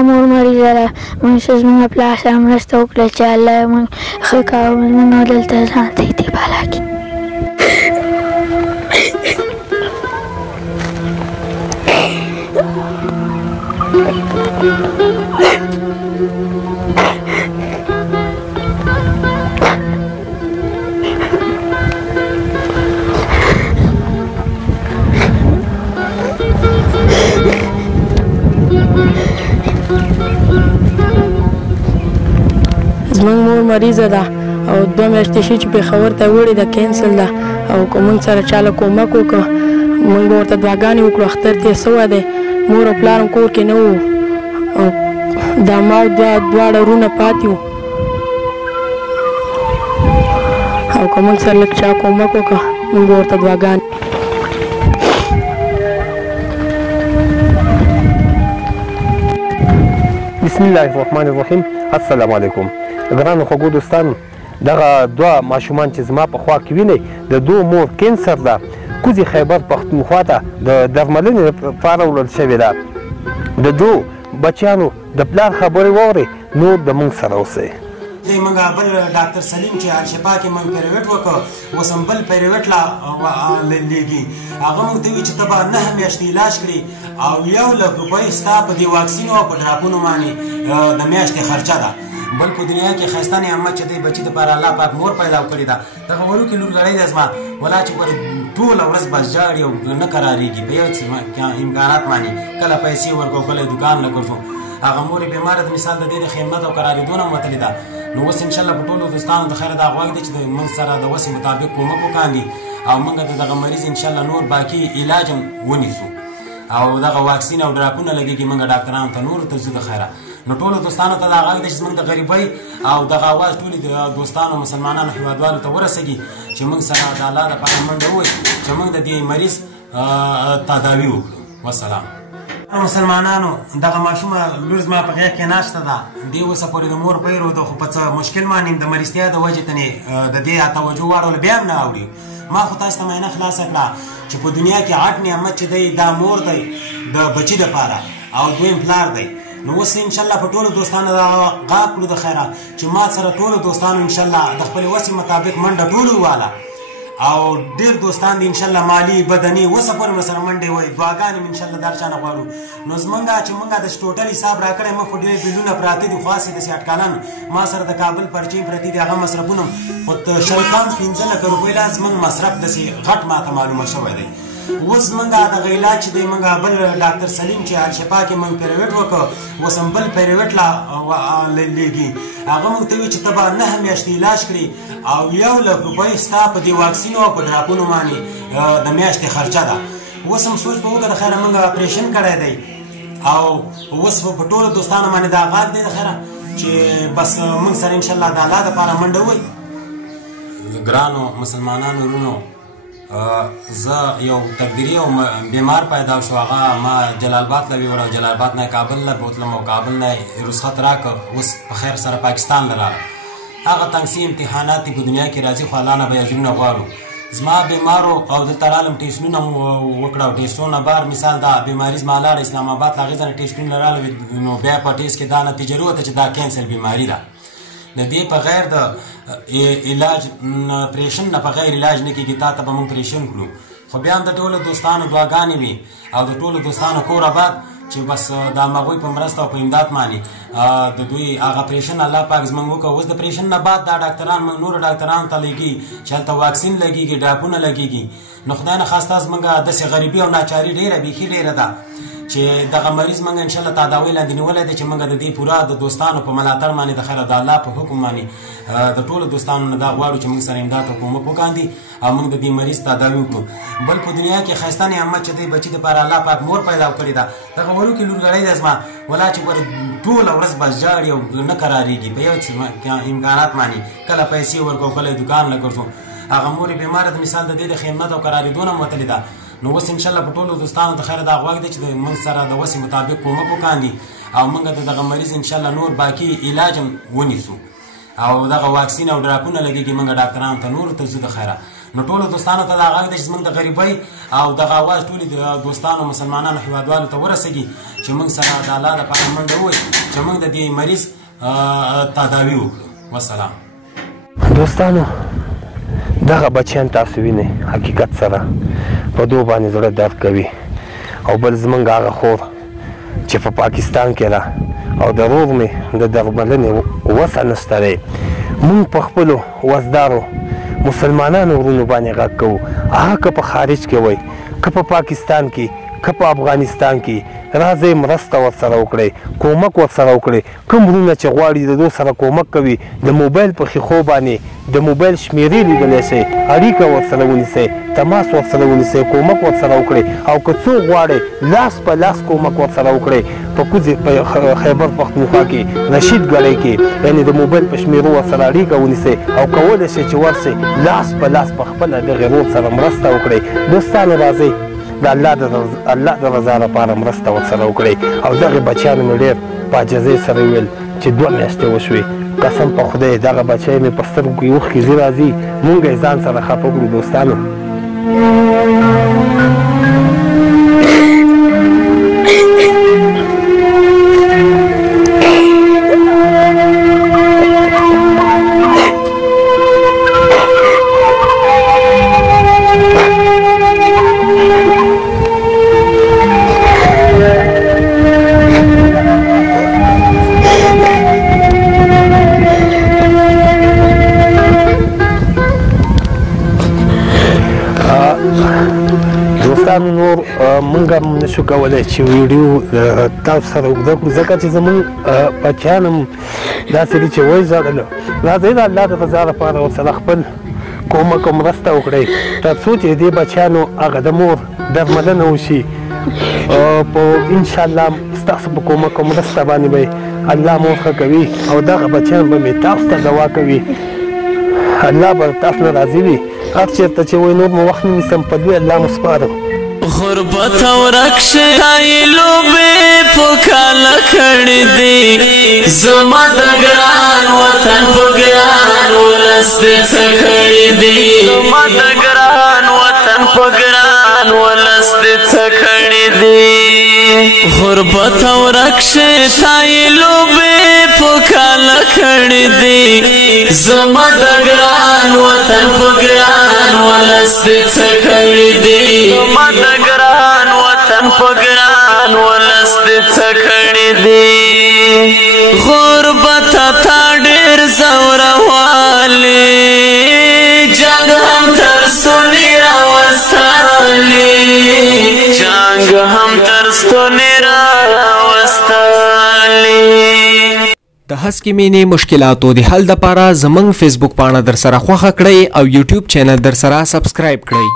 زما مور مریضه ده موږ زموږ پلار سره مرسته وکړه چې الله یې موږ ښه کړه او موږ دلته ځان ته اعتبار کړي. زموږ مور مریضه ده او 2 میاشتې شي چې پېښور ته وړې ده کینسل ده او که موږ سره چاله کومک وکړه موږ به ورته دعاګانې وکړو. اختر ته یې سوی دی مور او پلار هم کور کې نه وو او دا ما او دواړه وروڼه پاتې وو او که موږ سره لږ چا کومک وکړه موږ به ورته دعاګانې. بسم الله الرحمن الرحیم. السلام علیکم ګرانو خوږو دوستانو. دغه 2 ماشومان چې زما په خوا کې وینئ د 2 مور کینسر ده کوزي خیبر پښتونخوا ته د درملنې لپاره وړل شوې ده. د 2 بچیانو د پلار خبرې واورئ نور د موږ سره اوسئ. موږ بل ډاکټر سلیم چې الشفا کې موږ پریویټ وکړ اوس هم بل پریویټ لا لیږي هغه موږ ته وایي چې ته به 9 میاشتې علاج کړي او 1,00,000 روپۍ ستا په دې واکسینو او په ډراپونو باندې د میاشتې خرچه ده. بل په دنیا کې ښایسته نعمت چې دی بچي دپاره الله پاک مور پیدا کړې ده. دغه وړوکې لورګړی دی زما ولا چې ګورې ټوله ورځ بس ژاړي او نه قرارېږي په یو امکانات باندې کله پیسې ورکړو کله دوکان له ګرځو. هغه مور یې بیماره ده مثال د دې د خدمت او قرارېدو نه وتلې ده. نو اوس انشاءالله په ټولو دوستانو د خیره دا غواړي دی چې موږ سره د وسې مطابق کومک وکاندي او موږ د دغه مریض انشاءالله نور باقي علاج هم ونیسو او دغه واکسین او ډراپونه لګېږي موږ ډاکټرانو ته نورو ته ځو د خیره. نو ټولو دوستانو ته دا غږ دی چې زموږ د غریبۍ او دغه اواز ټولې دوستانو مسلمانانو هېوادوالو ته ورسېږي چې موږ سره د الله دپاره منډه ووایو چې موږ د دې مریض تداوي وکړو. والسلام. مسلمانانو دغه ماشومه لور زما په غېږ کې ناسته ده دې اوسه پورې د مور پیرو ده خو په څه مشکل باندې د مریضتیا د وجې ته د دې توجه واړوله بیا هم نه اوري. ما خو تاسو ته معاینه خلاصه کړه چې په دنیا کې 8 نعمت چې دی دا مور دی د بچي دپاره او دویم پلار دی. نو اوس انشاءالله په ټولو دوستانو دا غاپ کړو د خیره چې ما سره ټولو دوستانو انشاءالله د خپلې وسې مطابق منډه ټولو واله او ډېر دوستان دي انشاءالله مالي بدني اوسه پورې مو سره منډې وایي دعاګانې مو انشاءالله دا چا نه غواړو. نو زمونږ چې مونږ د ټوټل حساب راکړی مخ خو ډېر بیلونه پراته دي خو هسې داسې اټکالن ما سره د کابل پرچې پرتې دي هغه مصرفونه خو شلکم 15 لکه روپۍ لا زمونږ مصرف داسې غټ ماته معلومه شوی دی. اوس موږ دغه علاج چې دی موږ بل ډاکټر سلیم چې الشفا کې موږ پریویټ وکړ اوس هم بل پریویټ لا لیږي هغه موږ ته وایي چې ته به 9 میاشتې علاج کړي او 1,00,000 روپۍ ستا په دې واکسینو او په ډراپونو باندې د میاشتې خرچه ده. اوس هم سوچ په وکړه د خیره موږ اپریشن کړی دی او اوس په ټولو دوستانو باندې دا غږ دی د خیره چې بس موږ سره انشاءالله د الله دپاره منډه وایي. ګرانو مسلمانانو ورونو زه یو تقدیري او بیمار پیدا شو هغه ما جلال آباد له ویوړ او جلال آباد نه کابل له بوتلم او کابل نه رخصت راکړ اوس په خیر سره پاکستان له راغلم. هغه تنګسي امتحانات په دنیا کې راځي خو الله نه به اجرونه غواړو. زما بیمارو او دلته رالم ټېسټونه وکړه او ټېسټونه بار مثال دا بیماري زما لاړه اسلام آباد له هغې ځای نه ټېسټونه راغله نو بیا په ټېسټ کې دا نتیجه ووته چې دا کینسر بیماري ده. د دې په غیر د علاج پریشن نه په غیر علاج نه کېږي تا ته به موږ پریشن کړو خو بیا هم د ټولو دوستانو دعاګانې وي او د ټولو دوستانو کور آباد چې بس د هغوی په مرسته او په امداد باندې د دوی هغه پریشن الله پاک زموږ وکړه. اوس د پریشن نه بعد دا ډاکټران موږ نورو ډاکټرانو ته لګي چې هلته واکسین لګېږي ډراپونه لګېږي. نو خدای نه خواسته زموږ داسې غریبي او ناچاري ډېره بیخي ډېره ده چې دغه مریض موږ انشاءالله تداوۍ لاندې نیولی دی چې موږ د دې پوره د دوستانو په ملاتړ باندې د خیره د الله په حکم باندې د ټولو دوستانو نه دا غواړو چې موږ سره امداد او کومک وکاندي او موږ د دې مریض تداوي وکړو. بل په دنیا کې ښایسته نعمت چې دی بچي دپاره الله پاک مور پیدا کړې ده. دغه وړوکې لورګړی دی زما ولا چې ګورې ټوله ورځ بس ژاړي او نه قرارېږي په یو امکانات باندې کله پیسې ورکړو کله دوکان له ګرځو. هغه مور یې بیماره د مثال د دې د خدمت او قرارېدو نه وتلې ده. نو اوس انشاءالله په ټولو دوستانو ته خیره دا غواړي دی چې موږ سره د وسې مطابق کومک وکاندي او موږ د دغه مریض انشاءالله نور باقي علاج هم ونیسو او دغه واکسین او ډراپونه لګېږي موږ ډاکټرانو ته نورو ته ځو د خیره. نو ټولو دوستانو ته دا غږ دی چې زموږ د غریبۍ او دغه اواز ټولې د دوستانو مسلمانانو هیوادوالو ته ورسېږي چې موږ سره د الله دپاره منډه ووهي چې موږ د دې مریض تداوي وکړو. والسلام. دوستانو دغه بچیان تاسو وینئ حقیقت سره په دو باندې زړه درد کوي او بل زموږ هغه خور چې په پاکستان کې ده او د روغ مې د درملنې وسه نشته دی. موږ په خپلو وزدارو مسلمانانو ورونو باندې غږ کوو، هغه که په خارج کې وای که په پاکستان کې که په افغانستان کې، راځئ مرسته ورسره وکړئ، کومک ورسره وکړئ. کوم ورونه چې غواړي د دو سره کومک کوي د موبایل په ښیښو باندې د موبایل شمیرې لیدلی شئ، اړیکه ورسره ونیسئ، تماس ورسره ونیسئ، کومک ورسره وکړئ. او که څوک غواړئ لاس په لاس کومک ورسره وکړئ په کوزې په خیبر پښتونخوا کې رشید ګړی کې یعنې د موبایل په شمیرو ورسره اړیکه ونیسئ او کولی شئ چې ورسئ لاس په لاس په خپله دغې رود سره مرسته وکړئ. دوستانو راځئ د الله د رضا لپاره مرسته ورسره وکړئ. او دغې بچیانو مې ډېر په عاجزۍ سره وویل چې 2 میاشتې وشوې، قسم په خدای دغه بچی مې په سترګو کې اوښکې ځي راځي، مونږ یې ځان سره خفه کړو. دوستانو نور مونږ هم نشو کولی چې ویډیو تاسو سره اوږده کړو ځکه چې زمونږ بچیان هم داسې دي چې وایي ژړله. راځئ د الله د رضا لپاره ورسره خپل کومک او مرسته وکړئ تر څو چې دې بچیانو هغه د مور درملنه وشي. په انشاءالله ستاسو په کومک او مرسته باندې به الله مور ښه کوي او دغه بچیان به مې تاسو ته دوا کوي. الله به تاسو نه راضي وي. هر چېرته چې وایي نور مو وخت نه نیسم په دوی الله مو سپارم. غربت او رکشه تای لوبې په کاله کړې دي زما د ګران وطن په ګران ولس دې څه کړې دي زما د ګران وطن په ګران ولس دې څه کړې دي غربت او رکشه تای لوبې په کاله کړې دي زما د ګران وطن په ګران ولس دې څه کړې دي زما د ګران وطن په ګران ولس دې څه کړې دي غربت تا ډېر زوروالی جنګ هم تر ستوني راوستلی جنګ هم تر ستوني راوستلی. د هسکې مینې مشکلاتو د حل لپاره زموږ فیسبوک پاڼه در سره خوښه کړئ او یوټیوب چینل در سره سبسکرایب کړئ.